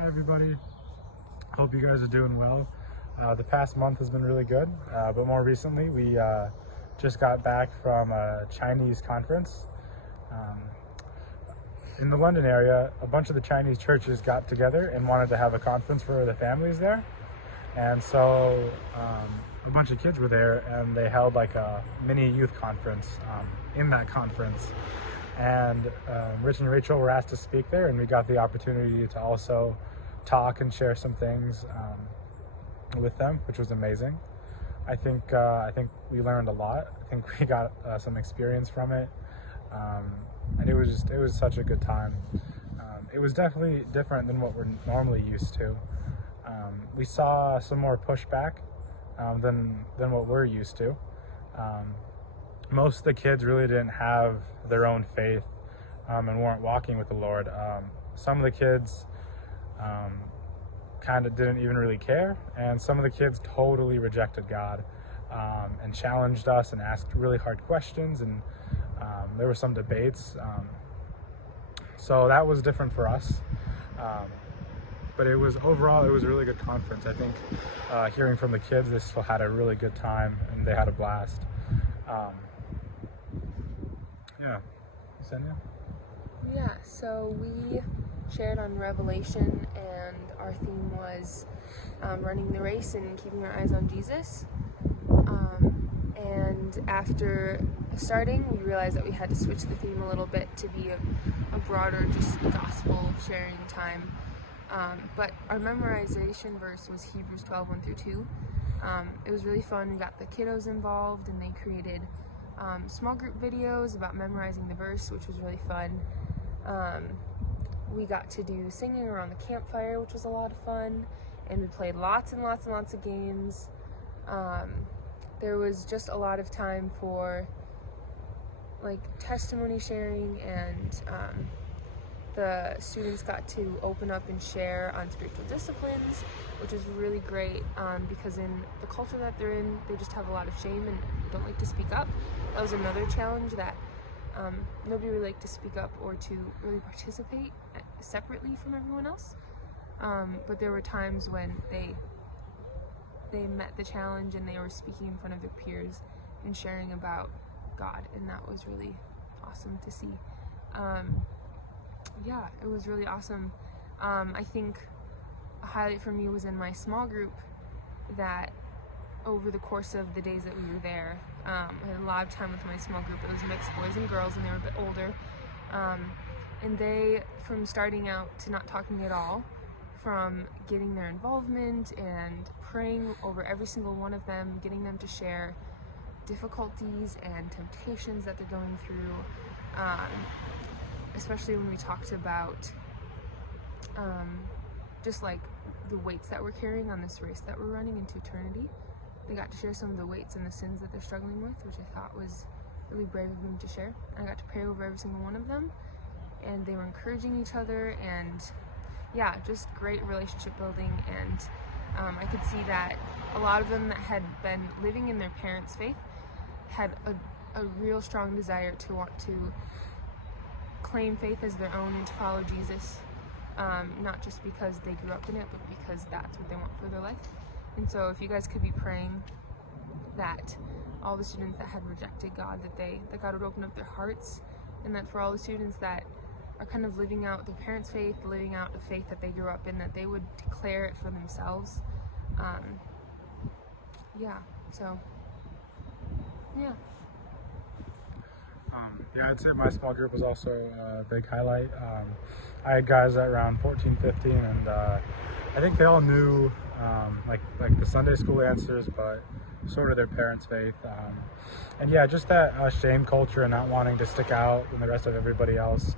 Hi everybody, hope you guys are doing well. The past month has been really good, but more recently we just got back from a Chinese conference. Um, in the London area, a bunch of the Chinese churches got together and wanted to have a conference for the families there. And so a bunch of kids were there and they held like a mini youth conference in that conference. And Rich and Rachel were asked to speak there, and we got the opportunity to also talk and share some things with them, which was amazing. I think we learned a lot. I think we got some experience from it, and it was such a good time. It was definitely different than what we're normally used to. We saw some more pushback than what we're used to. Most of the kids really didn't have their own faith and weren't walking with the Lord. Some of the kids kind of didn't even really care, and some of the kids totally rejected God and challenged us and asked really hard questions, and there were some debates. So that was different for us. But overall it was a really good conference. I think hearing from the kids, they still had a really good time and they had a blast. Yeah. Senya? Yeah, so we shared on Revelation, and our theme was running the race and keeping our eyes on Jesus. And after starting, we realized that we had to switch the theme a little bit to be a broader, just gospel sharing time. But our memorization verse was Hebrews 12, 1 through 2. It was really fun. We got the kiddos involved, and they created small group videos about memorizing the verse, which was really fun. We got to do singing around the campfire, which was a lot of fun, and we played lots and lots and lots of games. There was just a lot of time for like testimony sharing, and the students got to open up and share on spiritual disciplines, which is really great because in the culture that they're in, they just have a lot of shame and don't like to speak up. That was another challenge, that nobody really liked to speak up or to really participate separately from everyone else. But there were times when they met the challenge and they were speaking in front of their peers and sharing about God, and that was really awesome to see. Yeah, it was really awesome. I think a highlight for me was in my small group, that over the course of the days that we were there, I had a lot of time with my small group. It was mixed boys and girls, and they were a bit older. And they, from starting out to not talking at all, from getting their involvement and praying over every single one of them, getting them to share difficulties and temptations that they're going through, especially when we talked about just like the weights that we're carrying on this race that we're running into eternity. They got to share some of the weights and the sins that they're struggling with, which I thought was really brave of them to share. I got to pray over every single one of them, and they were encouraging each other, and yeah, just great relationship building. And I could see that a lot of them that had been living in their parents' faith had a real strong desire to want to claim faith as their own and to follow Jesus, not just because they grew up in it, but because that's what they want for their life. And so if you guys could be praying that all the students that had rejected God, that God would open up their hearts, and that for all the students that are kind of living out their parents' faith, living out the faith that they grew up in, that they would declare it for themselves. Yeah, so yeah. Yeah, I'd say my small group was also a big highlight. I had guys at around 14, 15, and I think they all knew like the Sunday school answers, but sort of their parents' faith. And yeah, just that shame culture and not wanting to stick out in the rest of everybody else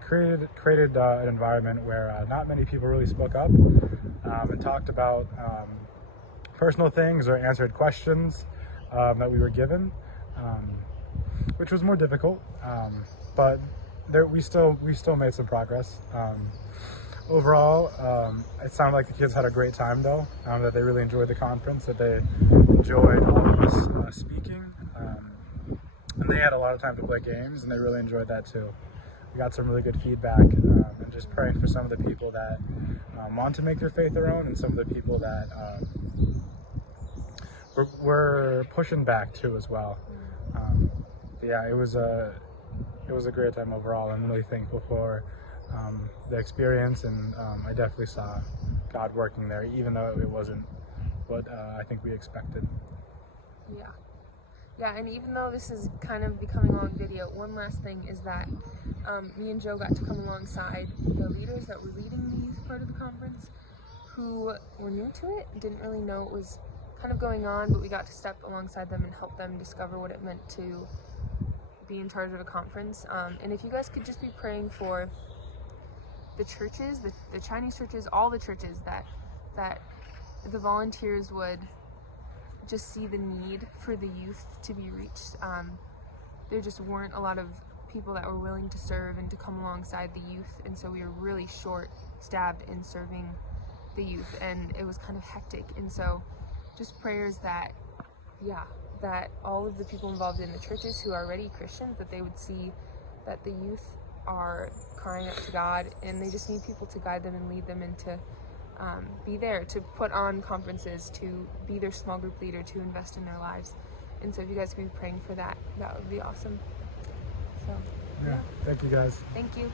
created an environment where not many people really spoke up and talked about personal things or answered questions that we were given. Which was more difficult, but we still made some progress. Overall, it sounded like the kids had a great time though, that they really enjoyed the conference, that they enjoyed all of us speaking, and they had a lot of time to play games, and they really enjoyed that too. we got some really good feedback, and just praying for some of the people that want to make their faith their own, and some of the people that we're pushing back too as well. Yeah, it was a great time overall. I'm really thankful for the experience, and I definitely saw God working there, even though it wasn't what I think we expected. Yeah, and even though this is kind of becoming a long video, one last thing is that me and Joe got to come alongside the leaders that were leading the youth part of the conference, who were new to it, didn't really know what was kind of going on, but we got to step alongside them and help them discover what it meant to be in charge of a conference. And if you guys could just be praying for the churches, the Chinese churches, all the churches, that the volunteers would just see the need for the youth to be reached. There just weren't a lot of people that were willing to serve and to come alongside the youth, and so we were really short-staffed in serving the youth, and it was kind of hectic. And so just prayers that all of the people involved in the churches who are already Christians, that they would see that the youth are crying out to God, and they just need people to guide them and lead them into be there, to put on conferences, to be their small group leader, to invest in their lives. And so if you guys could be praying for that, that would be awesome. So yeah, thank you guys. Thank you.